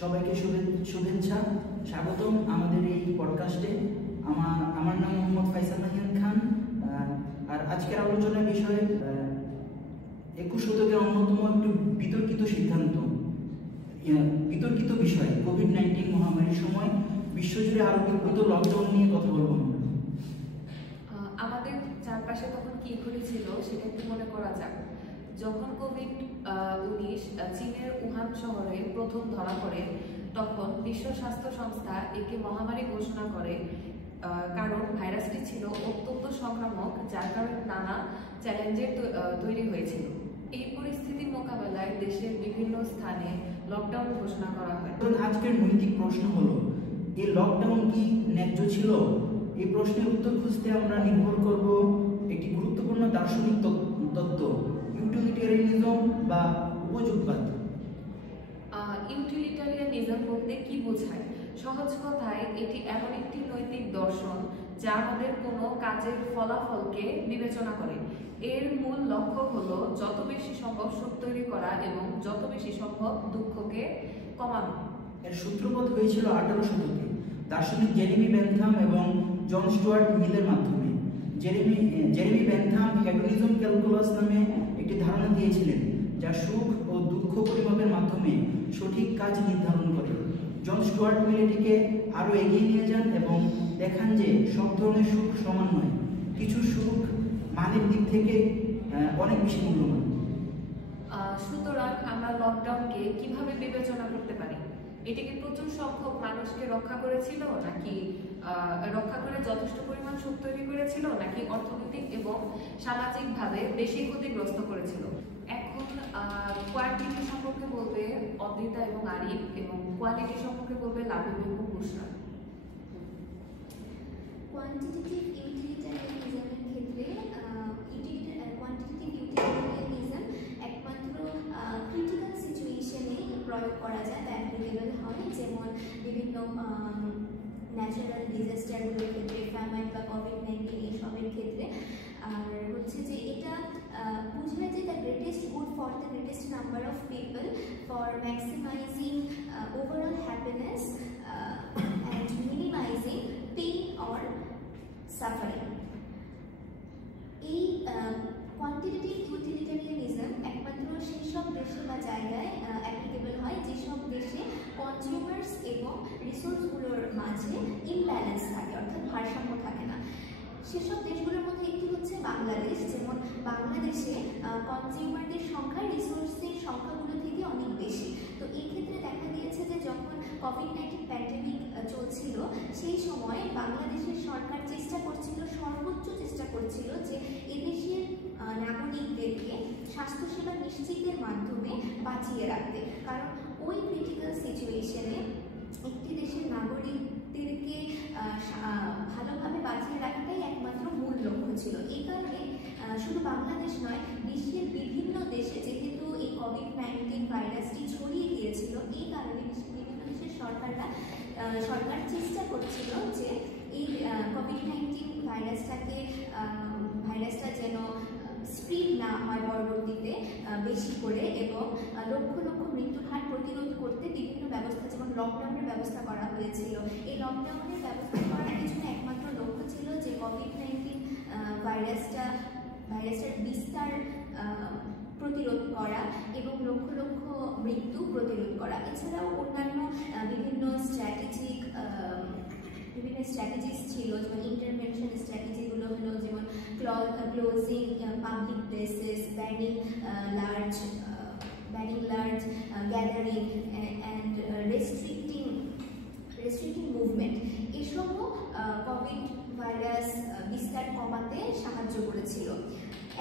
সবাইকে শুভেচ্ছা, স্বাগতম আমাদের এই পডকাস্টে। আমার নাম মোহাম্মদ ফাইসাল মাহিয়ান খান। আর আজকের আলোচনার বিষয় 21 শতকের অন্যতম একটু বিতর্কিত বিষয় কোভিড-19 মহামারীর সময় বিশ্বজুড়ে আরোপিত লকডাউন নিয়ে কথা বলবো। আমাদের চারপাশে তখন কি ঘটেছিল সেটা একটু মনে করা যাক। যখন কোভিড-19 চীনের উহান শহরে প্রথম ধরা পড়ে, তখন বিশ্ব স্বাস্থ্য সংস্থা একে মহামারী ঘোষণা করে, কারণ ভাইরাসটি ছিল অত্যন্ত সংক্রামক, যার কারণে নানা চ্যালেঞ্জের তৈরি হয়েছিল। এই পরিস্থিতি মোকাবেলায় দেশের বিভিন্ন স্থানে লকডাউন ঘোষণা করা হয়। আজকের নৈতিক প্রশ্ন হলো, এই লকডাউন কি ন্যায্য ছিল? এই প্রশ্নের উত্তর খুঁজতে আমরা নির্ভর করব একটি গুরুত্বপূর্ণ দার্শনিক তত্ত্ব, ইউটিলিটারিয়ানিজম বা উপযোগবাদ। ইউটিলিটারিয়ানিজম বলতে কি বোঝায়? সহজ কথায়, এটি এমন একটি নৈতিক দর্শন যা আমাদের কোনো কাজের ফলাফলকে বিবেচনা করে। এর মূল লক্ষ্য হলো যত বেশি সম্ভব সুখ তৈরি করা এবং যত বেশি সম্ভব দুঃখকে কমানো। এর সূত্রপাত হয়েছিল 18 শতকে দার্শনিক জেরেমি বেন্থাম এবং জন স্টুয়ার্ট মিলের মাধ্যমে। জেরেমি বেন্থাম হেডোনিজম ক্যালকুলাস নামে একটি ধারণা দিয়েছিলেন, যা সুখ ও দুঃখ পরিমাপের মাধ্যমে সঠিক কাজ নির্ধারণ করে। জন স্টুয়ার্ট মিল এটিকে আরও এগিয়ে নিয়ে যান এবং দেখান যে সব ধরনের সুখ সমান নয়, কিছু সুখ মানের দিক থেকে অনেক বেশি মূল্যবান। সুতরাং আমরা লকডাউনকে কিভাবে বিবেচনা করতে পারি? এটিকে প্রচুর সংখ্যক মানুষকে রক্ষা করেছিল, নাকি রক্ষা করে যথেষ্ট পরিমাণ সুখ তৈরি করেছিল, নাকি অর্থনৈতিক এবং সামাজিকভাবে বেশি ক্ষতিগ্রস্ত করেছিল? এখন কোয়ান্টিটি সম্পর্কে বলবে অদ্রিতা এবং আরিফ, এবং কোয়ালিটি সম্পর্কে বলবে লাবিব এবং বুশরা। কোয়ান্টিটেটিভ ইউটিলিটারিয়ানিজমের ক্ষেত্রে কোয়ান্টিটেটিভ ইউটিলিটারিয়ানিজম একমাত্র ক্রিটিক্যাল সিচুয়েশনে প্রয়োগ করা যায় বা অ্যাপ্লিকেবল হয়, যেমন বিভিন্ন ন্যাচারাল ডিজাস্টারগুলোর ক্ষেত্রে, ফ্যামাইন বা কোভিড-19 এইসবের ক্ষেত্রে। আর হচ্ছে যে এটা বোঝায় যে the greatest good for the greatest number of people for maximising overall happiness and minimising pain or suffering. এই কোয়ান্টিটেটিভ ইউটিলিটারিয়ানিজম একমাত্র সেই সব দেশে বা জায়গায় অ্যাপ্লিকেবল হয় যেসব দেশে কনজিউমার্স এবং রিসোর্সগুলোর মাঝে ইমব্যালেন্স থাকে, অর্থাৎ ভারসাম্য থাকে না। সেসব দেশগুলোর মধ্যে একটি হচ্ছে বাংলাদেশ। যেমন বাংলাদেশে কনজিউমারদের সংখ্যা রিসোর্সের সংখ্যাগুলো থেকে অনেক বেশি। তো এই ক্ষেত্রে দেখা গিয়েছে যে যখন কোভিড-19 প্যান্ডেমিক চলছিল, সেই সময় বাংলাদেশের সরকার সর্বোচ্চ চেষ্টা করছিল যে এদেশের নাগরিকদেরকে স্বাস্থ্যসেবা নিশ্চিতের মাধ্যমে বাঁচিয়ে রাখতে। কারণ ওই ক্রিটিক্যাল সিচুয়েশনে একটি দেশের নাগরিকদেরকে ভালোভাবে বাঁচিয়ে রাখাটাই একমাত্র মূল লক্ষ্য ছিল। এই কারণে শুধু বাংলাদেশ নয়, বিশ্বের বিভিন্ন দেশে যেহেতু এই কোভিড-19 ভাইরাসটি ছড়িয়ে গিয়েছিল, এই কারণে বিভিন্ন দেশের সরকার চেষ্টা করছিল যে এই কোভিড-19 ভাইরাসটা যেন স্প্রিড না হয় পরবর্তীতে বেশি করে, এবং লক্ষ লক্ষ মৃত্যুর হার প্রতিরোধ করতে বিভিন্ন ব্যবস্থা, যেমন লকডাউনের ব্যবস্থা করা হয়েছিল। এই লকডাউনের ব্যবস্থা করার পিছনে একমাত্র লক্ষ্য ছিল যে কোভিড-19 ভাইরাসটার বিস্তার প্রতিরোধ করা এবং লক্ষ লক্ষ মৃত্যু প্রতিরোধ করা। এছাড়াও অন্যান্য বিভিন্ন স্ট্র্যাটেজিস ছিল, যেমন ইন্টারভেনশন স্ট্র্যাটেজিগুলো হলো যেমন closing public places, banning large gathering and restricting movement. এসবও কোভিড ভাইরাস বিস্তার কমাতে সাহায্য করেছিল।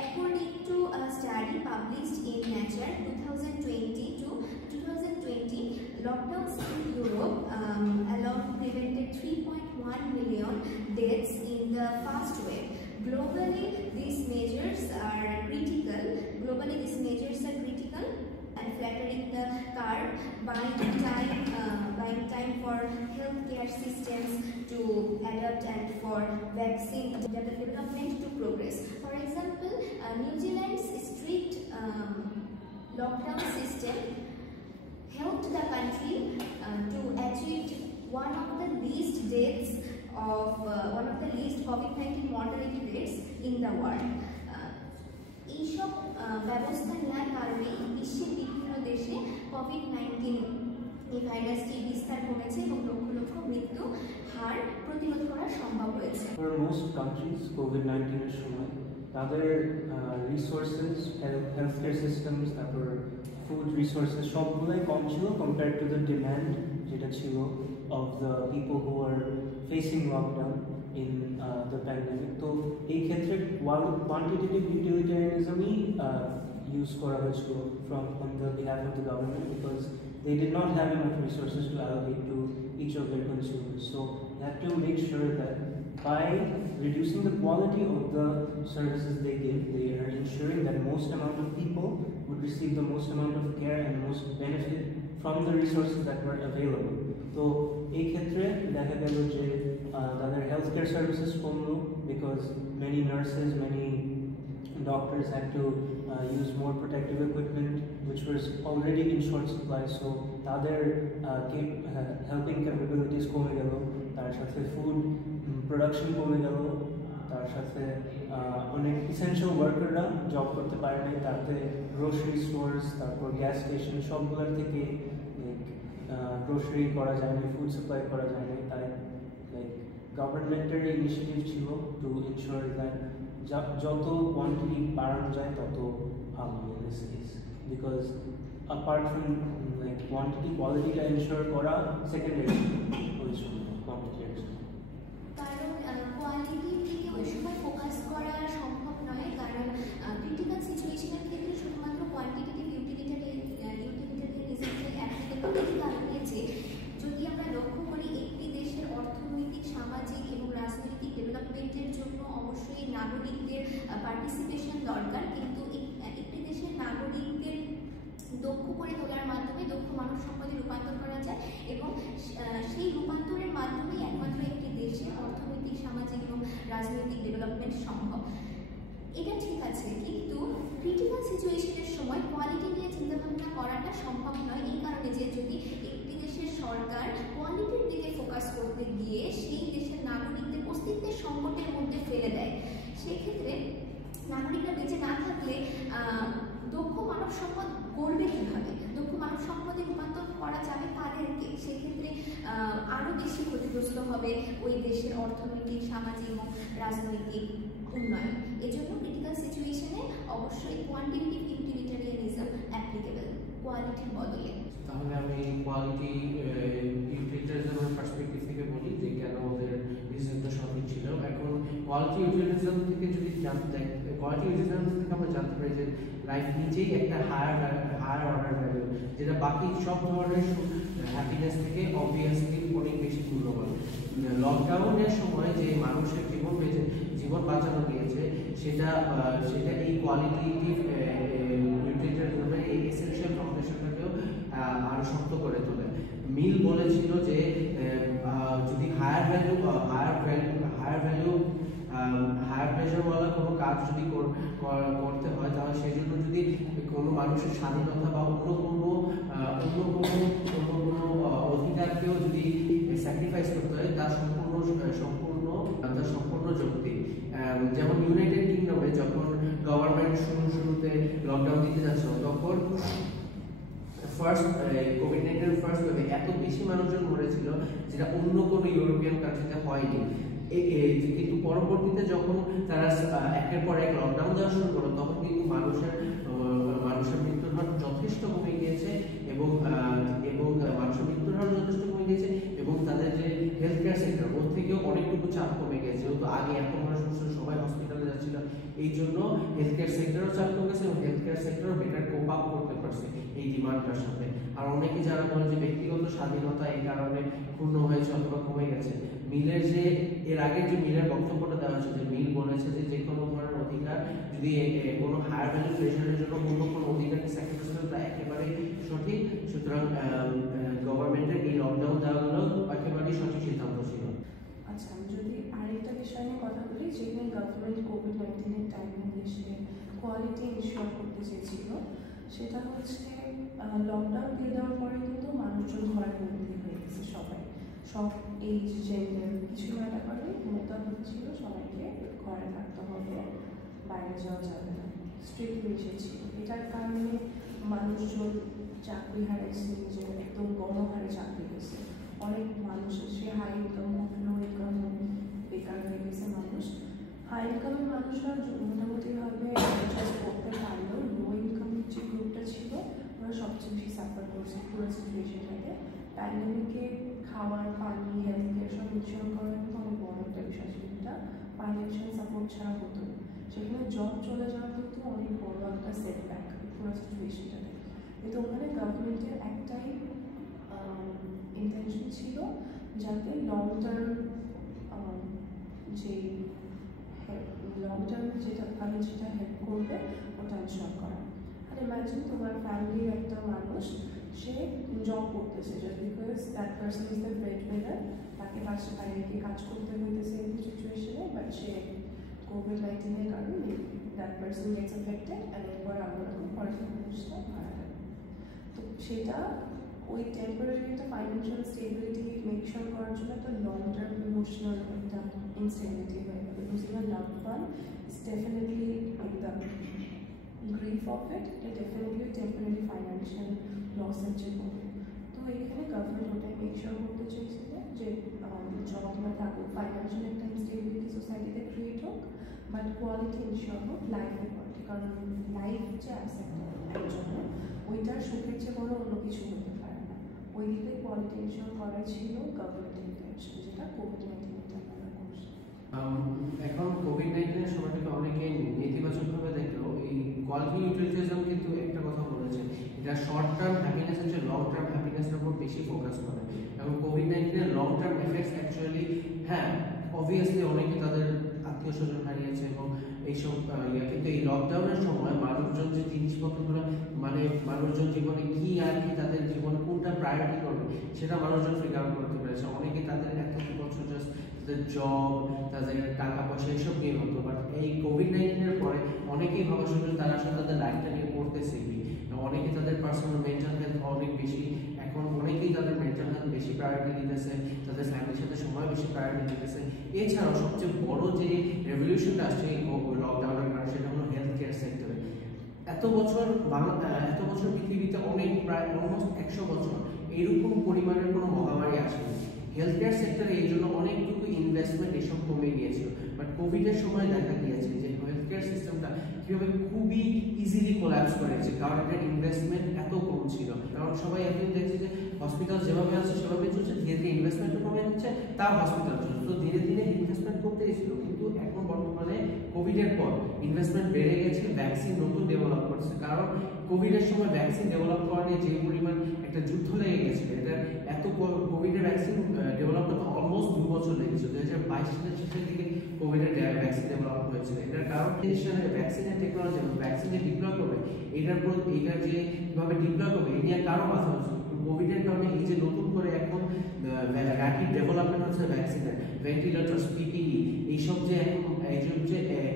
According to a study published in Nature 2020, lockdowns in Europe alone prevented 3.1 million deaths in the first wave. Globally, these measures are critical. And flattering the curve, buying time for healthcare systems to adapt and for vaccine development to progress. For example, New Zealand's strict lockdown system helped the country of one of the least COVID-19 mortality rates in the world. এইসব ব্যবস্থা নেওয়ার কারণে বিশ্বের বিভিন্ন দেশে COVID-19 এই ভাইরাসটি বিস্তার কমেছে এবং লক্ষ লক্ষ মৃত্যু হার প্রতিরোধ করা সম্ভব হয়েছে। For most countries, COVID-19 এর সময় তাদের resources, healthcare systems, তারপর food resources সবগুলোই কম ছিল compared to the demand যেটা ছিল of the people who are facing lockdown in the pandemic. তো এই ক্ষেত্রে quantitative utilitarianism-ই use করা হয়েছিল on the behalf of the government because they did not have enough resources to allocate to each of their consumers. So they have to make sure that by reducing the quality of the services they give, they are ensuring that most amount of people would receive the most amount of care and most benefit from the resources that were available. So এই ক্ষেত্রে দেখা গেল যে তাদের healthcare services কমলো because many nurses, many doctors had to use more protective equipment which was already in short supply, so তাদের helping capabilities কমে গেল, তার সাথে food production কমে গেল, তার সাথে অনেক essential workerরা জব করতে পারে নাই, তাতে grocery stores, তারপর গ্যাস স্টেশন সবগুলোর থেকে গ্রোসারি করা যায় না, ফুড সাপ্লাই করা যায় না, তাই গভর্নমেন্টের ইনিশিয়েটিভ ছিল টু এনশিওর দ্যাট যত কোয়ান্টিটি বাড়ানো যায় তত ভালো in this case, because apart from like quantity, quality টা এনশিওর করা সেকেন্ডারি ওই সময় কোয়ান্টিটির জন্য। কারণ কোয়ালিটি থেকে ওই সময় ফোকাস করা সম্ভব নয়, কারণ ক্রিটিক্যাল সিচুয়েশনের ক্ষেত্রে শুধুমাত্র কোয়ান্টিটেটিভ ইউটিলিটারিয়ানিজমকে অ্যাপ্লিকেবল এই কারণে যে যদি আমরা লক্ষ্য করি একটি দেশের অর্থনৈতিক, সামাজিক এবং রাজনৈতিক ডেভেলপমেন্টের জন্য অবশ্যই নাগরিকদের পার্টিসিপেশন দরকার, কিন্তু একটি দেশের নাগরিকদের দক্ষ করে তোলার মাধ্যমে দক্ষ মানব সম্পদে রূপান্তর করা যায় এবং সেই রূপান্তরের মাধ্যমেই একমাত্র একটি দেশের অর্থনৈতিক, সামাজিক এবং রাজনৈতিক ডেভেলপমেন্ট সম্ভব। এটা ঠিক আছে, কিন্তু ক্রিটিক্যাল সিচুয়েশনের সময় কোয়ালিটি নিয়ে চিন্তাভাবনা করাটা সম্ভব নয়, এই কারণে যে যদি একটি দেশের সরকার কোয়ালিটির দিকে ফোকাস করতে গিয়ে সেই দেশের নাগরিকদের অস্তিত্বের সংকটের মধ্যে ফেলে দেয়, সেক্ষেত্রে নাগরিকরা বেঁচে না থাকলে দক্ষ মানব সম্পদ গড়বে কীভাবে, দক্ষ মানব সম্পদে রূপান্তর করা যাবে তাদেরকে, সেক্ষেত্রে আরও বেশি ক্ষতিগ্রস্ত হবে ওই দেশের অর্থনৈতিক, সামাজিক এবং রাজনৈতিক উন্নয়ন। এজন্য ক্রিটিক্যাল সিচুয়েশনে অবশ্যই কোয়ান্টিটেটিভ ইউটিলিটারিয়ানিজম অ্যাপ্লিকেবল কোয়ালিটির বদলে। তাহলে আমি কোয়ালিটি ইউটিলিটারিয়ানিজমের পার্সপেক্টিভ থেকে বলি যে কেন ওদের ডিসিশনটা সঠিক ছিল। এখন কোয়ালিটি ইউটিলিটারিয়ানিজম থেকে যদি জানতে কোয়ালিটি ইউটিলিটারিয়ানিজম থেকে আমরা জানতে পারি যে লাইফ নিজেই একটা হায়ার অর্ডার ভ্যালু, যেটা বাকি সব ধরনের হ্যাপিনেস থেকে অবভিয়াসলি অনেক বেশি মূল্যবান। লকডাউনের সময় যে মানুষের জীবন বাঁচানো গিয়েছে সেটা এই কোয়ালিটিটিভ ইউটিলিটারিয়ানিজমের এই এসেনশিয়াল ফাউন্ডেশনটাকেও আরো শক্ত করে তোলে। মিল বলেছিল যে যদি হায়ার প্রেশারওয়ালা কোনো কাজ যদি করতে হয়, তাহলে সেই জন্য যদি কোনো মানুষের স্বাধীনতা বা অন্য কোনো অধিকারকেও যদি স্যাক্রিফাইস করতে হয়, তার সম্পূর্ণ যৌক্তিক। যেমন ইউনাইটেড কিংডমে যখন গভর্নমেন্ট শুরুতে লকডাউন দিতে যাচ্ছিল, তখন কোভিড-19 ফার্স্ট ওয়েভে এত বেশি মানুষজন মরেছিল যেটা অন্য কোনো ইউরোপিয়ান কান্ট্রিতে হয়নি। কিন্তু পরবর্তীতে যখন তারা একের পর এক লকডাউন দেওয়া শুরু করলো, তখন কিন্তু মানুষের মৃত্যুর হার যথেষ্ট কমে গিয়েছে এবং মানুষের মৃত্যুর হার যথেষ্ট কমে গিয়েছে এবং তাদের যে হেলথ কেয়ার সেক্টর ওর থেকেও অনেকটুকু চাপ কমে গেছে। যেহেতু আগে এত মানুষ সবাই হসপিটালে যাচ্ছিল, এই জন্য হেলথ কেয়ার সেক্টরও চাপ কমে গেছে এবং হেলথ কেয়ার সেক্টরও বেটার কোপ আপ করতে পারছে এই ডিমান্ডটার সাথে। আর অনেকে যারা বলে যে ব্যক্তিগত স্বাধীনতা এই কারণে ক্ষুণ্ণ হয়েছে অথবা কমে গেছে, মিলের যে এর আগের যে মিলের বক্তব্যটা দেওয়া হয়েছে যে মিল বলেছে যে কোনো ধরনের অধিকার যদি কোনো হায়ার ভ্যালু প্রেশারের জন্য অন্য কোনো অধিকারকে স্যাক্রিফাইস করে তা একেবারেই সঠিক। সুতরাং গভর্নমেন্টের এই লকডাউন দেওয়াগুলো একেবারেই সঠিক সিদ্ধান্ত ছিল। আচ্ছা, আমি যদি আরেকটা বিষয় নিয়ে কথা বলি, যেখানে গভর্নমেন্ট কোভিড-19 টাইমে দেশে কোয়ালিটি ইনশিওর করতে চেয়েছিল, সেটা হচ্ছে লকডাউন দিয়ে দেওয়ার পরে কিন্তু মানুষজন ঘরের মধ্যে হয়ে গেছে, সব এইজ জেন্ডার কিছুই ম্যাটার করে, মোটা হচ্ছিল সবাইকে ঘরে থাকতে হবে, বাইরে যাওয়া যাবে না, স্ট্রিক্ট মেশিন ছিল। এটার কারণে মানুষজন চাকরি হারাইছে, যে একদম বড় হারে চাকরি গেছে, অনেক মানুষ সে হাই ইনকাম হোক লো ইনকাম হোক বেকার হয়ে গেছে মানুষ। হাই ইনকামের মানুষরা মোটামুটিভাবে অ্যাডজাস্ট করতে পারলেও লো ইনকামের যে গ্রুপটা ছিল ওরা সবচেয়ে বেশি সাফার করছে পুরো সিচুয়েশনটাকে। প্যান্ডেমিকে খাবার, পানি, হেলথ কেয়ার সব ইনশিওর করার কিন্তু অনেক বড় একটা বিষয় ছিল, যেটা ফাইন্যান্সিয়াল সাপোর্ট ছাড়া হতো। সেখানে জব চলে যাওয়া কিন্তু অনেক বড় একটা সেটব্যাক পুরো সিচুয়েশনটাতে। কিন্তু ওখানে গভর্নমেন্টের একটাই ইন্টেনশন ছিল যাতে লং টার্ম যে লং টার্ম যেটা ভাবে যেটা হেল্প করবে ওটা ইনশিওর করা। আর ইমাজিন তোমার ফ্যামিলির একটা মানুষ সে জব করতেছে, just because that person is the bread winner, তাকে পাশে বাইরে গিয়ে কাজ করতে হইতেছে এই সিচুয়েশনে, বাট সে COVID-19-এর কারণে that person gets affected and এরপর আমরা পড়াশোনা মানুষটা মারা যায়। তো সেটা ওই টেম্পোরারি একটা ফাইন্যান্সিয়াল স্টেবিলিটি মেকশন করার জন্য একটা লং টার্ম ইমোশনাল একটা ইনস্টেবিলিটি হয়ে গেল। Losing a loved one is definitely the grief of it, এটা ডেফিনেটলি টেম্পোরারি ফাইন্যান্সিয়াল লসের যে হবে। তো এখানে গভর্নমেন্ট ওটাই মেকশন করতে চেয়েছিল যে জব না থাকুক, ফাইন্যান্সিয়াল একটা ইনস্টেবিলিটি সোসাইটিতে ক্রিয়েট হোক, বাট কোয়ালিটি ইনশিওর হোক লাইফের পথে। কারণ লাইফ যে অ্যাসেপ্ট জন্য ওইটার সুখের চেয়ে বড় অন্য কিছু হতে পারে না। ওই দিকে কোয়ালিটি ইনশিওর করা ছিল গভর্নমেন্টের ইন্টেনশন, যেটা COVID-19-টা আমরা করছি। এখন COVID-19-এর সময়টাকে অনেকে নেতিবাচকভাবে দেখলেও এই কোয়ালিটি ইউটিলিটিজম কিন্তু একটা কথা বলেছে, এটা শর্ট টার্ম হ্যাপিনেস হচ্ছে লং টার্ম হ্যাপিনেসের উপর বেশি ফোকাস করে। এবং COVID-19-এর লং টার্ম এফেক্টস অ্যাকচুয়ালি হ্যাঁ অবভিয়াসলি অনেকে তাদের আত্মীয় স্বজন হারিয়েছে এবং এইসব কিন্তু এই লকডাউনের সময় মানুষজন যে জিনিসপত্রগুলো মানে মানুষজন জীবনে কি আর কি তাদের জীবনে কোনটা প্রায়োরিটি করবে সেটা মানুষজন ফিগার আউট করতে পেরেছে। অনেকে তাদের এত বছর জাস্ট তাদের জব, তাদের টাকা পয়সা এইসব নিয়ে হতো, বাট এই COVID-19-এর পরে অনেকেই ভাবা শুরু তারা আসলে তাদের লাইফটা নিয়ে পড়তে শিখবে। অনেকে তাদের পার্সোনাল মেন্টাল হেলথ অনেক বেশি, এখন অনেকেই তাদের মেন্টাল হেলথ বেশি প্রায়োরিটি দিতেছে, তাদের ফ্যামিলির সাথে সময় বেশি প্রায়োরিটি দিতেছে। এছাড়াও সবচেয়ে বড় যে রেভলিউশনটা আসছে এই লকডাউনের কারণে সেটা হলো হেলথ কেয়ার সেক্টরে। এত বছর পৃথিবীতে অনেক প্রায় অলমোস্ট 100 বছর এইরকম পরিমাণের কোনো মহামারী আসেনি। হেলথ কেয়ার সেক্টরে এই জন্য অনেকটুকু ইনভেস্টমেন্ট এসব কমে গিয়েছিল, বাট কোভিডের সময় দেখা গিয়েছে যে হেলথ কেয়ার সিস্টেমটা কীভাবে খুবই ইজিলি কোল্যাপস করেছে, কারণ এটার ইনভেস্টমেন্ট এত কম ছিল। কারণ সবাই এখন দেখছে যে হসপিটাল যেভাবে আছে সেভাবে চলছে, ধীরে ধীরে ইনভেস্টমেন্টও কমে যাচ্ছে, তার হসপিটাল চলছে, তো ধীরে ধীরে ইনভেস্টমেন্ট করতে এসেছিল। কিন্তু এখন বর্তমানে কোভিডের পর ইনভেস্টমেন্ট বেড়ে গেছে, ভ্যাকসিন নতুন ডেভেলপ করছে। কারণ কোভিডের সময় ভ্যাকসিন ডেভেলপ করা নিয়ে যে পরিমাণ একটা যুদ্ধ লেগে গেছিল, এটা এত কোভিডের ভ্যাকসিন ডেভেলপ করতে অলমোস্ট 2 বছর লেগেছিল। 2022 সালের শেষের দিকে কোভিডের ভ্যাকসিন ডেভেলপ হয়েছিল। এটার কারণ ভ্যাকসিনের টেকনোলজি, ভ্যাকসিন যে ডিপ্লয় করবে এটার যে কিভাবে ডিপ্লয় করবে এই নিয়ে কারো মাথা হচ্ছে। কোভিডের কারণে এই যে নতুন করে এখন র্যাপিড ডেভেলপমেন্ট হচ্ছে ভ্যাকসিনের, ভেন্টিলেটরস, পিপিই এইসব যে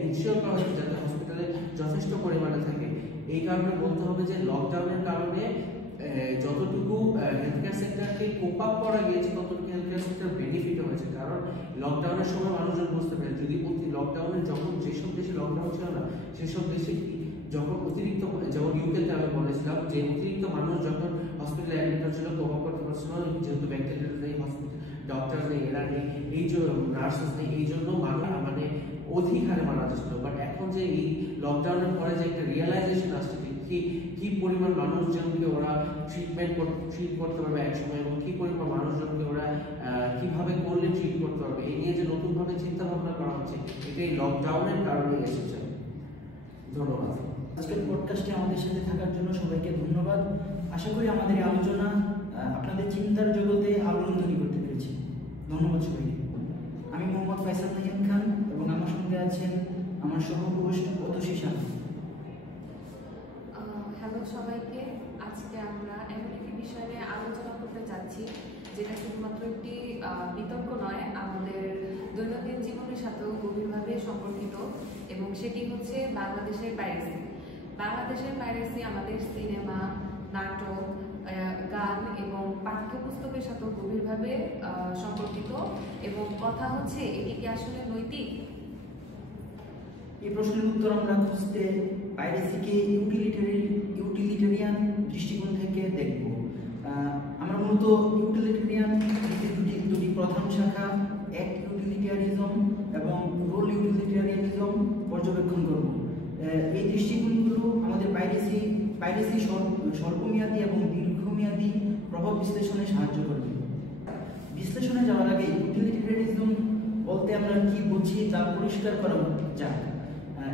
ইনশিওর করা হচ্ছে যাতে হসপিটালে যথেষ্ট পরিমাণে থাকে। এই কারণে বলতে হবে যে লকডাউনের কারণে যতটুকু হেলথ কেয়ার সেক্টরকে কোপ আপ করা গিয়েছে ততটুকু হেলথ কেয়ার সেক্টর বেনিফিট হয়েছে। কারণ লকডাউনের সময় মানুষজন বুঝতে পারে যদি লকডাউনে যখন যেসব দেশে লকডাউন ছিল না সেসব দেশে যখন অতিরিক্ত, যেমন ইউকেতে আমি বলেছিলাম যে অতিরিক্ত মানুষ যখন হসপিটালে অ্যাডমিট হচ্ছিল কোপ আপ করতে পারছিল না, যেহেতু ভেন্টিলেটর নেই, হসপিটাল ডক্টর নেই, এরা নেই, এই জন্য নার্সেস নেই, এই জন্য মানুষ মানে অধিক হারে মারা যাচ্ছিল। বাট এখন যে এই লকডাউনের পরে যে একটা রিয়েলাইজেশন আসছে কি পরিমাণ মানুষজনকে ওরা ট্রিট করতে পারবে একসময় এবং কি পরিমাণ মানুষজনকে ওরা কিভাবে করলে ট্রিট করতে পারবে এই নিয়ে যে নতুনভাবে চিন্তা ভাবনা করা হচ্ছে, এটা এই লকডাউনের কারণে এসেছে। ধন্যবাদ। আজকের পডকাস্টে আমাদের সাথে থাকার জন্য সবাইকে ধন্যবাদ। আশা করি আমাদের এই আলোচনা আপনাদের চিন্তার জগতে আলোড়ন তৈরি করতে পেরেছি। ধন্যবাদ সবাইকে। আমি মোহাম্মদ ফয়সাল নাহিয়ান খান এবং আমার সঙ্গে আছেন আমার সহ-হোস্ট অতসী শাহ। হ্যালো সবাইকে, আজকে আমরা এমন একটি বিষয় নিয়ে আলোচনা করতে চাচ্ছি যেটা শুধুমাত্র একটি বিতর্ক নয়, আমাদের দৈনন্দিন জীবনের সাথেও গভীরভাবে সম্পর্কিত, এবং সেটি হচ্ছে বাংলাদেশের পাইরেসি। বাংলাদেশের পাইরেসি আমাদের সিনেমা, নাটক, গান এবং পাঠ্যপুস্তকের সাথে গভীরভাবে সম্পর্কিত, এবং কথা হচ্ছে এটি কি আসলে নৈতিক? এই প্রশ্নের উত্তর আমরা খুঁজতে পাইরেসিকে ইউটিলিটারিয়ান দৃষ্টিকোণ থেকে দেখব। আমরা মূলত ইউটিলিটারিয়ান দুটি প্রধান শাখা, অ্যাক্ট ইউটিলিটারিজম এবং রোল ইউটিলিটারিয়ানিজম পর্যবেক্ষণ করব। এই দৃষ্টিকোণগুলো আমাদের পাইরেসি স্বল্পমেয়াদী এবং দীর্ঘমেয়াদী প্রভাব বিশ্লেষণে সাহায্য করবে। বিশ্লেষণে যাওয়ার আগে ইউটিলিটারিয়ানিজম বলতে আমরা কি বুঝি তা পরিষ্কার করা যাক।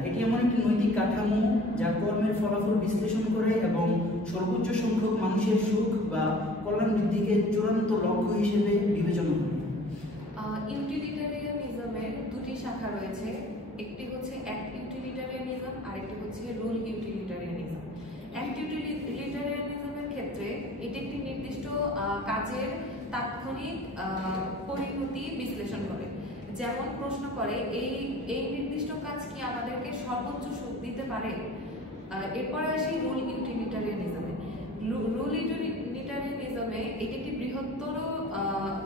এটি এমন একটি নৈতিক কাঠামো যা কর্মের ফলাফল বিশ্লেষণ করে এবং সর্বোচ্চ সংখ্যক মানুষের সুখ বা কল্যাণ বৃদ্ধিকে চূড়ান্ত লক্ষ্য হিসেবে বিবেচনা করে। ইউটিলিটারিয়ানিজমের দুটি শাখা রয়েছে, একটি হচ্ছে অ্যাক্ট ইউটিলিটারিয়ানিজম আর একটি হচ্ছে রুল ইউটিলিটারিয়ানিজম। অ্যাক্ট ইউটিলিটারিয়ানিজমের ক্ষেত্রে এটি একটি নির্দিষ্ট কাজের তাৎক্ষণিক পরিণতি বিশ্লেষণ করে, যেমন প্রশ্ন করে এই নির্দিষ্ট কাজ কি আমাদেরকে সর্বোচ্চ সুখ দিতে পারে। এরপরে আসি রুল ইউটিলিটারিয়ানিজমে। রুল ইউটিলিটারিয়ানিজমে এটি একটি বৃহত্তর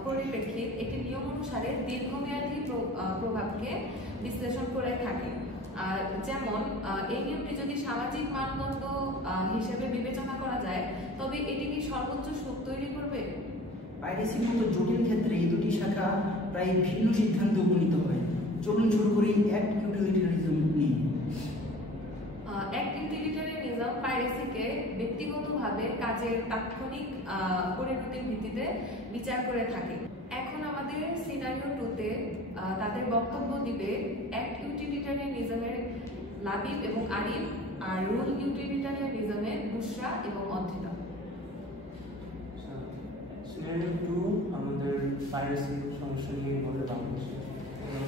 পরিপ্রেক্ষিত একটি নিয়ম অনুসারে দীর্ঘমেয়াদী প্রভাবকে বিশ্লেষণ করে থাকে। যেমন এই নিয়মটি যদি সামাজিক মানদণ্ড হিসেবে বিবেচনা করা যায়, তবে এটি কি সর্বোচ্চ সুখ তৈরি করবে? পাইরেসির মতো জটিল ক্ষেত্রে এই দুটি শাখা প্রায় ভিন্ন সিদ্ধান্তে উপনীত হয়। চলুন শুরু করি অ্যাক্ট ইউটিলিটারিজম নিয়ে। অ্যাক্ট ইউটিলিটারিয়ানিজম পাইরেসিকে ব্যক্তিগতভাবে কাজের তাৎক্ষণিক পরিণতির ভিত্তিতে বিচার করে থাকে। এখন আমাদের সিনারিও 2-তে তাদের বক্তব্য দিবে অ্যাক্ট ইউটিলিটারিয়ানিজমের লাবিব এবং আরিফ, আর রুল ইউটিলিটারিয়ানিজমের বুশরা এবং অদ্রিতা। সিনারিও 2 আমাদের পাইরেসি সমস্যা নিয়ে বলে বাংলাদেশে, এবং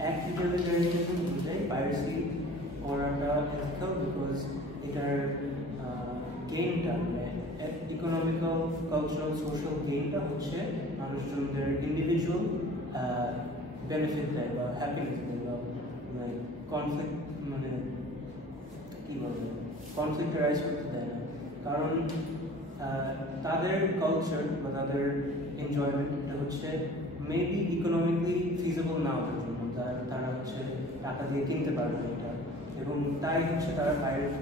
অ্যাক্ট ইউটিলিটারিয়ানিজম অনুযায়ী পাইরেসি করাটা এথিক্যাল বিকজ এটার গেইনটা, ইকোনমিক্যাল, কালচারাল, সোশ্যাল গেইনটা হচ্ছে মানুষজনদের ইন্ডিভিজুয়াল বেনিফিট দেয় বা হ্যাপিনেস দেয় বা কনফ্লিক্ট কী বলবো কনফ্লিক্টারাইজ করতে দেয় না। কারণ তাদের কালচার বা তাদের এনজয়মেন্ট এটা হচ্ছে মেবি ইকোনমিকলি ফিজিবল না হওয়ার জন্য, তারা হচ্ছে টাকা দিয়ে কিনতে পারবে এটা, এবং তাই হচ্ছে তারা পাইরেট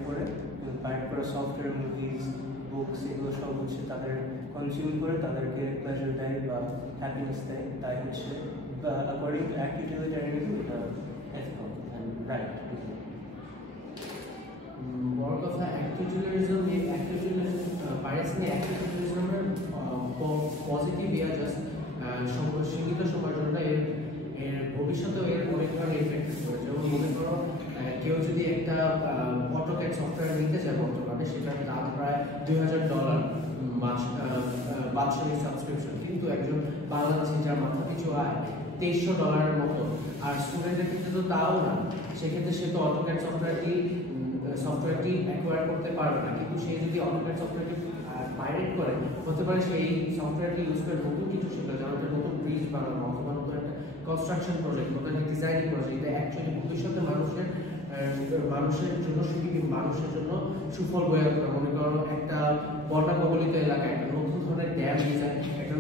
করা সফটওয়্যার, মুভিজ, বুকস এগুলো সব হচ্ছে তাদের কনজিউম করে তাদেরকে প্লেজার দেয় বা হ্যাপিনেস দেয়। তাই হচ্ছে অ্যাকর্ডিং টু অ্যাক্ট ইউটিলিটারিয়ানিজম এটা এথিক্যাল অ্যান্ড রাইট। বড় কথা অ্যাক্ট ইউটিলিটারিজম পাইরেসি নিয়ে অ্যাক্ট ইউটিলিটারিজমের পজিটিভ ইয়া জাস্ট সীমিত সময়ের জন্য এর ভবিষ্যতে এর অনেক ধরনের ইফেক্ট পড়ে। যেমন মনে করো কেউ যদি একটা অটোক্যাড সফটওয়্যার নিতে চায় বর্তমানে, সেটার দাম প্রায় $2000 বাৎসরিক সাবস্ক্রিপশন, কিন্তু একজন বাংলাদেশি যার মাথা পিছু আয় $2300 মতো, আর স্টুডেন্টের ক্ষেত্রে তো তাও না, সেক্ষেত্রে সে তো অটোক্যাড সফটওয়্যারটি অ্যাকোয়ার করতে পারবে না। কিন্তু সে যদি অটোক্যাড সফটওয়্যারটি পাইরেট করে, হতে পারে সেই সফটওয়্যারটি ইউজ করে নতুন কিছু শিখবে, যেমন একটা নতুন ব্রিজ বানানো অথবা নতুন একটা কনস্ট্রাকশন প্রজেক্ট, নতুন একটা ডিজাইনিং প্রজেক্ট। এটা অ্যাকচুয়ালি ভবিষ্যতে মানুষের জন্য মানুষের জন্য সুফল বয়ে আনবে। মনে করো একটা বন্যা কবলিত এলাকায় একটা নতুন ধরনের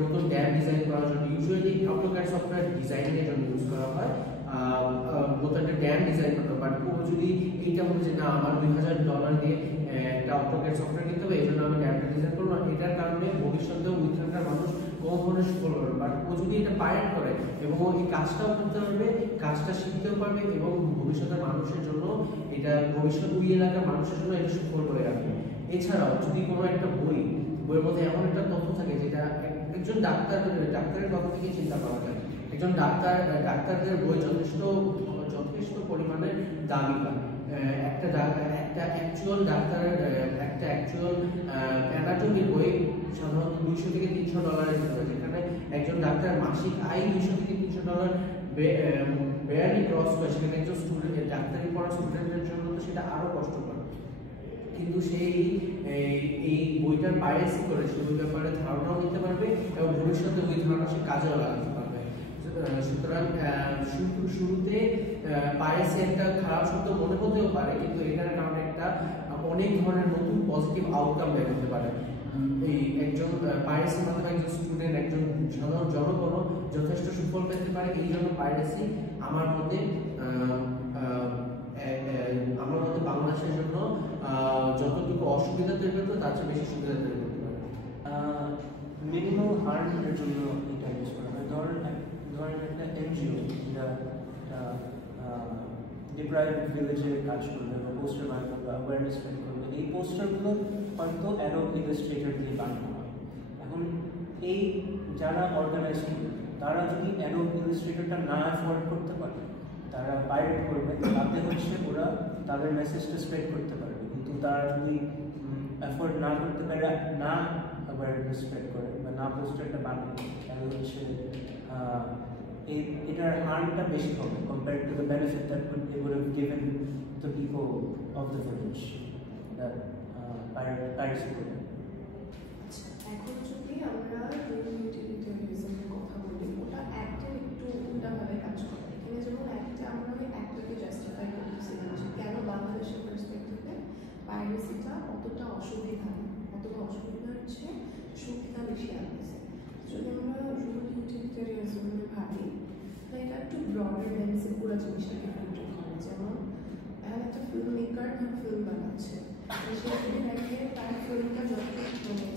নতুন ড্যাম ডিজাইন করার জন্য ইউজুয়ালি অটোক্যাড সফটওয়্যার ডিজাইনের জন্য ইউজ করা হয়, নতুন একটা ড্যাম ডিজাইন করতে হবে। বাট ও যদি এইটা বলে যে না, আমার $2000 দিয়ে একটা অটোক্যাড সফটওয়্যার কিনতে হবে, এই জন্য আমি ড্যামটা ডিজাইন করবো না, এটার কারণে ভবিষ্যতেও ওইখানকার মানুষ কোনো ধরনের সুফল পাবে। বাট ও যদি এটা পাইরেট করে এবং ও এই কাজটাও করতে পারবে, কাজটা শিখতেও পারবে, এবং ভবিষ্যতের মানুষের জন্য এটা ওই এলাকার মানুষের জন্য এটা সুফল করে রাখবে। এছাড়াও যদি কোনো একটা বইয়ের মধ্যে এমন একটা তথ্য থাকে যেটা একজন ডাক্তারের কথা থেকে চিন্তা করা যায়, একজন ডাক্তারদের বই যথেষ্ট পরিমাণে দামি হয়। একটা অ্যাকচুয়াল অ্যানাটমির বই সাধারণত $200 থেকে $300 ভিতরে, যেখানে একজন ডাক্তার মাসিক আয় $200 থেকে $300 বেয়ারলি ক্রস করে, সেখানে একজন ডাক্তারি পড়া স্টুডেন্টের জন্য তো সেটা আরো কষ্টকর। কিন্তু সেই এই বইটার পাইরেসি করে সে ওই ব্যাপারে ধারণাও নিতে পারবে এবং ভবিষ্যতে ওই ধারণা সে কাজেও লাগাতে পারবে। সুতরাং শুরুতে পাইরেসি একটা খারাপ শব্দ মনে হতেও পারে, কিন্তু এটার কারণে একটা অনেক ধরনের নতুন পজিটিভ আউটকাম বের হতে পারে। এই একজন পাইরেসির মাধ্যমে একজন স্টুডেন্ট, একজন সাধারণ জনগণও যথেষ্ট সুফল পেতে পারে। এই জন্য পাইরেসি আমার মতে বাংলাদেশের জন্য যতটুকু অসুবিধা তৈরি করতো তার চেয়ে বেশি সুবিধা তৈরি করতে পারে। মিনিমাল হার্মের জন্য এটা ইউজ করা হয়। ধরেন একটা এনজিও যেটা ডিপ্রাইভড ভিলেজে কাজ করবে বা পোস্টার বানাবে বা অ্যাওয়ারনেস স্প্রেড করবে, এই পোস্টারগুলো হয়তো অ্যাডোব ইলাস্ট্রেটর দিয়ে বানানো হয়। এখন এই যারা অর্গানাইজ করবে তারা যদি অ্যাডোব ইলাস্ট্রেটরটা না অ্যাফোর্ড করতে পারে, তারা পাইরেট করবে, তাতে হচ্ছে ওরা তাদের মেসেজটা স্প্রেড করতে পারবে। কিন্তু তারা যদি অ্যাফোর্ড না করতে পারে, না অ্যাওয়ারনেস স্প্রেড করে বা না পোস্টারটা বানায়, তাহলে হচ্ছে এটার হার্মটা বেশি হবে compared to the benefit that they would have given the people of the village that piracy would have. এখন যদি আমরা ইউটিলিটারিজমের কথা বলি, ওটা অ্যাক্টে একটু উল্টাভাবে কাজ করে। এখানে যেমন অ্যাক্টে আমরা ওই অ্যাক্টটাকে জাস্টিফাই করতেছি না যে কেন বাংলাদেশের পার্সপেক্টিভে পাইরেসিটা অতটা অসুবিধা হচ্ছে, সুবিধা বেশি আনতেছে। যদি আমরা রুরাল ইউটিলিটারিজমে ভাবি, এটা একটু ব্রডার লেন্সে পুরো জিনিসটাকে কন্ট্রোল করে। যেমন এখন একটা ফিল্ম মেকার ফিল্ম বানাচ্ছে, সে যদি দেখে তার ফিল্মটা যত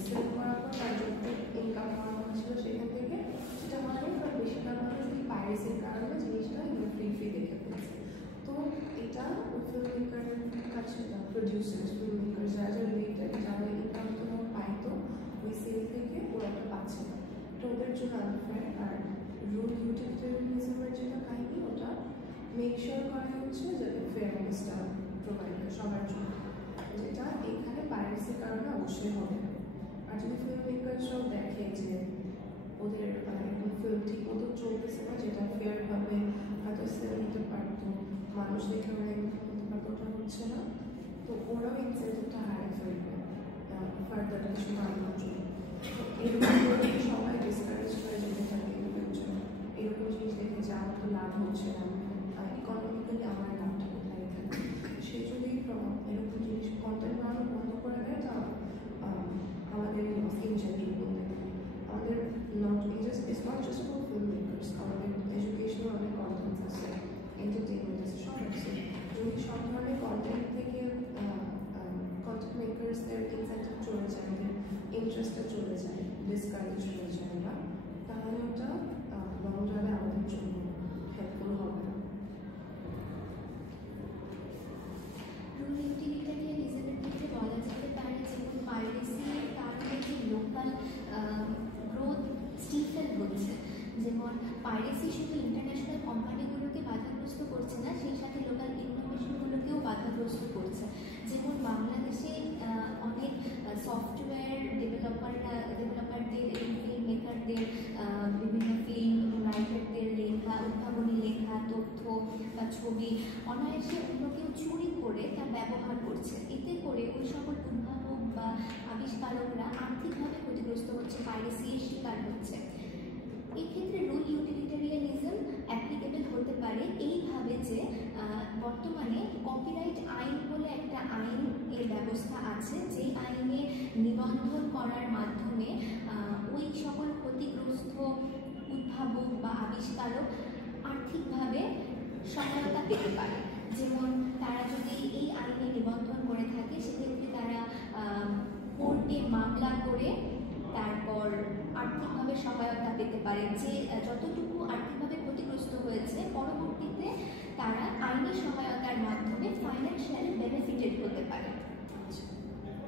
সেল করার পর তার যত ইনকাম করানো হচ্ছিল সেখান থেকে সেটা হয়নি, বা বেশিরভাগ মানুষ যদি পাইরেসির কারণে জিনিসটা ফ্রি দেখে ফেলছে। তো এটা ওই ফিল্ম মেকারের কাছে প্রডিউসার্স, ফিল্ম মেকার যারা রিলেটেড, যারা ইনকাম তো পাইতো ওই সেল থেকে ওরা একটা পাচ্ছে না, তো ওদের জন্য আনফেয়ার। আর রুল ইউটিলিটারিজমের যেটা কাহিনী, ওটা মেক শিওর করা হচ্ছে যাতে ফেয়ারনেসটা প্রোভাইড হয় সবার জন্য, যেটা এখানে পাইরেসির কারণে অবশ্যই হবে। আর যদি ফিল্ম মেকারসরাও দেখে যে ওদের ফিল্ম ঠিক মতো চলতেছে না, যেটা ফেয়ারভাবে হয়তো সেল নিতে পারতো, মানুষ দেখে ওরা ইনকাম করতে পারতো, ওটা হচ্ছে না, তো ওরাও ইনসেন্টিভটা হারিয়ে ফেলবে ফার্দার কিছু বানানোর জন্য। এরকম সবাই ডিসকারেজ করে যেতে থাকে এরকম জিনিস দেখে যে আমার তো লাভ হচ্ছে না, ইকোনমিক্যালি আমার লাভটা কোথায় থাকে। সে যদি এরকম জিনিস কন্টেন্ট বানানো বন্ধ করে দেয়, তা আমাদের ইনজেনারেল বলতে আমাদের it's not just for film makers, আমাদের এডুকেশনাল অনেক কন্টেন্ট আছে, এন্টারটেনমেন্ট আছে, সব আছে। যদি সব ধরনের কন্টেন্ট থেকে কন্টেন্ট মেকার্সদের ইনসেন্টিভ চলে যায়, ইন্টারেস্টটা চলে যায়, ডিসকারেজ হয়ে যায় না, তাহলে ওটা লং রানে আমাদের জন্য হেল্পফুল হবে না। রুল ইউটিলিটারিয়ানিজমের ক্ষেত্রে বলা যেতে পারে যেমন পাইরেসির কারণে যে লোকাল গ্রোথ স্টিফেল হচ্ছে, যেমন পাইরেসি শুধু ইন্টারন্যাশনাল কোম্পানিগুলোকে বাধাগ্রস্ত করছে না, সেই সাথে লোকাল ইনোভেশনগুলোকেও বাধাগ্রস্ত করছে। যেমন বাংলাদেশে অনেক সফটওয়্যার ডেভেলপারদের এবং ফিল্ম মেকারদের বিভিন্ন ফিল্ম রাইটারদের লেখা, উদ্ভাবনী লেখা, তথ্য বা ছবি অনায়াসে অন্য কেউ চুরি করে তা ব্যবহার করছে। এতে করে ওই সকল উদ্ভাবক বা আবিষ্কারকরা আর্থিকভাবে ক্ষতিগ্রস্ত হচ্ছে, পাইরেসির শিকার হচ্ছে। এক্ষেত্রে রুল ইউটিলিটারিয়ানিজম অ্যাপ্লিকেবল হতে পারে এইভাবে যে বর্তমানে কপিরাইট আইন বলে একটা আইন এর ব্যবস্থা আছে, যে আইনে নিবন্ধন করার মাধ্যমে ওই সকল ক্ষতিগ্রস্ত উদ্ভাবক বা আবিষ্কারক আর্থিকভাবে সহায়তা পেতে পারে। যেমন তারা যদি এই আইনে নিবন্ধন করে থাকে, সেক্ষেত্রে তারা কোর্টে মামলা করে তারপর আর্থিকভাবে সহায়তা পেতে পারে। যে যতটুকু আর্থিকভাবে ক্ষতিগ্রস্ত হয়েছে, পরবর্তীতে তারা আইনি সহায়তার মাধ্যমে ফাইন্যান্সিয়ালি বেনিফিটেড হতে পারে।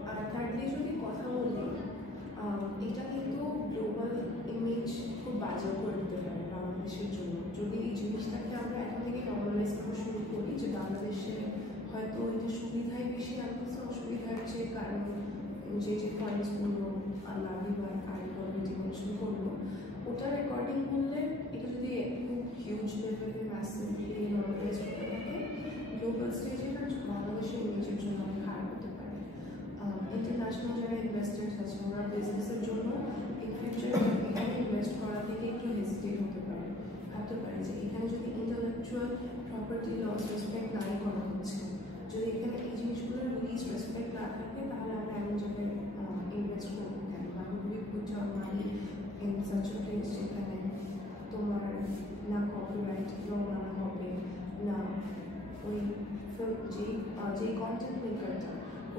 আর থার্ডলি যদি কথা বলি, এটা কিন্তু গ্লোবাল ইমেজ খুব বাজে করে দিতে পারে বাংলাদেশের জন্য। যদি এই জিনিসটাকে আমরা এখন থেকে নর্মালাইজ করা শুরু করি যে বাংলাদেশে হয়তো এটা সুবিধাই বেশি আনতেছে অসুবিধার চেয়ে, কারণ যে পয়েন্টসগুলো আল্লাহি বা আইনটি মেনশন করলো ওটার অ্যাকর্ডিং করলে এটা যদি একটু হিউজ লেভেলে ম্যাসিভলি নর্মালাইজ করতে থাকে, গ্লোবাল স্টেজে বাংলাদেশের ইমেজের জন্য অনেক খারাপ হতে পারে। ইন্টারন্যাশনাল যারা ইনভেস্টার্স আছে ওরা বিজনেসের জন্য ইন ফিউচারে এখানে ইনভেস্ট করা থেকে একটু হেজিটেট হতে পারে, ভাবতে পারে যে এখানে যদি ইন্টেলেকচুয়াল প্রপার্টি লস রেসপেক্ট নাই করা হচ্ছে, যদি এখানে এই জিনিসগুলোর রিলিজ রেসপেক্ট না থাকে, তাহলে আমরা এমন জায়গায় ইনভেস্ট করবো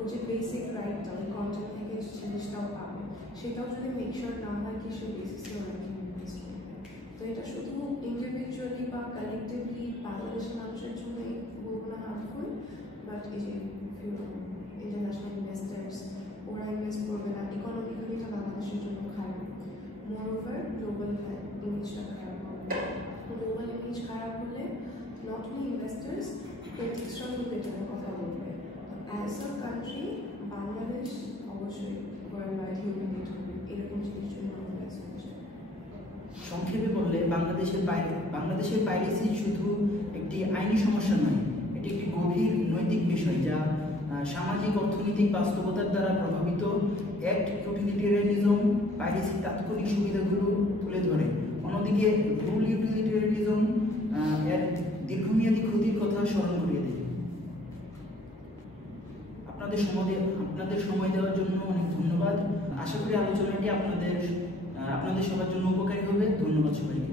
ও যে বেসিক রাইটটা ওই কন্টেন্ট থেকে জিনিসটাও পাবে, সেটাও যদি মেকশোর না হয় কি সে বেসিসে ওনাকে ইনভেস্ট করবে। তো এটা শুধু ইন্ডিভিজুয়ালি বা কালেকটিভলি বাংলাদেশের মানুষের জন্যই বলবো না হার্মফুল, বাট এই যে ইন্টারন্যাশনাল ইনভেস্টার্স ওরা ইনভেস্ট করবে না, ইকোনমিক্যালি তো বাংলাদেশের জন্য খারাপ। মোরওভার গ্লোবাল ইমেজটা খারাপ হবে। গ্লোবাল ইমেজ খারাপ হলে নট অনলি ইনভেস্টার্স, ক্রিটিক্সরাও কিন্তু এটার কথা বলবে। অ্যাজ আ কান্ট্রি বাংলাদেশ অবশ্যই ওয়ার্ল্ড ওয়াইড হিউম্যানিট হবে, এরকম জিনিস জন্য আমরা সংক্ষেপে বললে বাংলাদেশের পাইরেসি শুধু একটি আইনি সমস্যা নয়, এটি একটি গভীর নৈতিক বিষয় যা সামাজিক অর্থনৈতিক বাস্তবতার দ্বারা প্রভাবিত। অ্যাক্ট ইউটিলিটেরিয়ানিজম পাইরেসির তাৎক্ষণিক সুবিধাগুলো তুলে ধরে, অন্যদিকে রুল ইউটিলিটেরিয়ানিজম এর দীর্ঘমেয়াদী ক্ষতির কথা স্মরণ করিয়ে দেয়। আপনাদের সময় দেওয়ার জন্য অনেক ধন্যবাদ। আশা করি আলোচনাটি আপনাদের সবার জন্য উপকারী হবে। ধন্যবাদ সবাইকে।